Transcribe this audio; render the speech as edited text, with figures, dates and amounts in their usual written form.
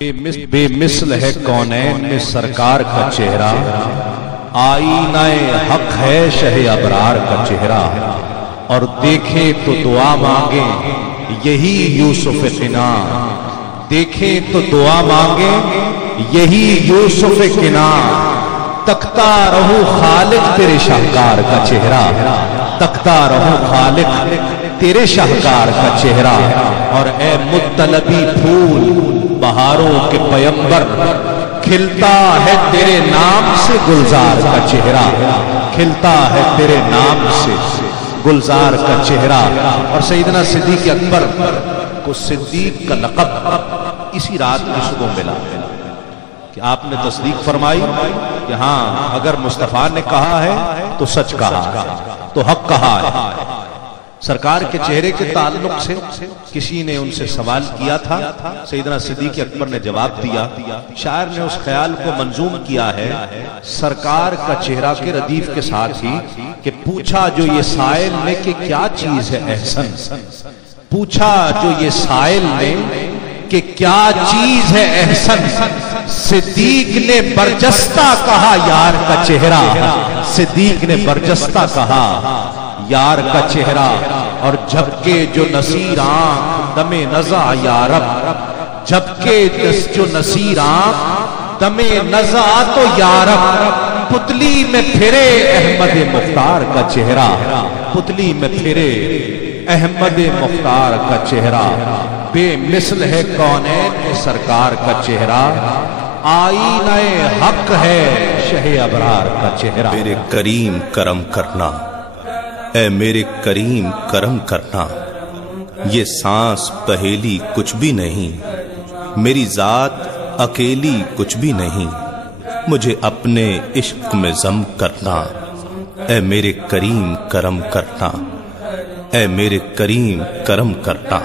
بے مثل ہے کونین میں سرکار کا چہرہ، آئینہ حق ہے شہ ابرار کا چہرہ، اور دیکھیں تو دعا مانگیں یہی یوسف قنا، دیکھیں تو دعا مانگیں یہی یوسف قنا، تکتا رہو خالق تیرے شاہکار کا چہرہ، تکتا رہو خالق تیرے شاہکار کا چہرہ، اور اے مطلبی پھول بہاروں کے پیمبر، کھلتا ہے تیرے نام سے گلزار کا چہرہ، کھلتا ہے تیرے نام سے گلزار کا چہرہ۔ اور سیدنا صدیق اکبر کو صدیق کا لقب اسی رات میں صبح ملا کہ آپ نے تصدیق فرمائی کہ ہاں اگر مصطفیٰ نے کہا ہے تو سچ کہا ہے، تو حق کہا ہے۔ سرکار کے چہرے کے تعلق سے کسی نے ان سے سوال کیا تھا، سیدنا صدیق اکبر نے جواب دیا۔ شاعر نے اس خیال کو منظوم کیا ہے سرکار کا چہرہ کے ردیف کے ساتھ ہی کہ پوچھا جو یہ سائل نے کہ کیا چیز ہے احسن، پوچھا جو یہ سائل نے کہ کیا چیز ہے احسن، صدیق نے برجستہ کہا یار کا چہرہ، صدیق نے برجستہ کہا یار کا چہرہ، اور جھپکے جو نصیر آنکھ دم نزع یارب، جھپکے جو نصیر آنکھ دم نزع تو یارب، پتلی میں پھرے احمد مختار کا چہرہ، پتلی میں پھرے احمد مختار کا چہرہ، بے مثل ہے کونین میں سرکار کا چہرہ، آئینہ حق ہے شہ ابرار کا چہرہ۔ میرے کریم کرم کرنا، اے میرے کریم کرم کرنا، یہ سانس پہیلی کچھ بھی نہیں، میری ذات اکیلی کچھ بھی نہیں، مجھے اپنے عشق میں ضم کرنا، اے میرے کریم کرم کرنا، اے میرے کریم کرم کرنا۔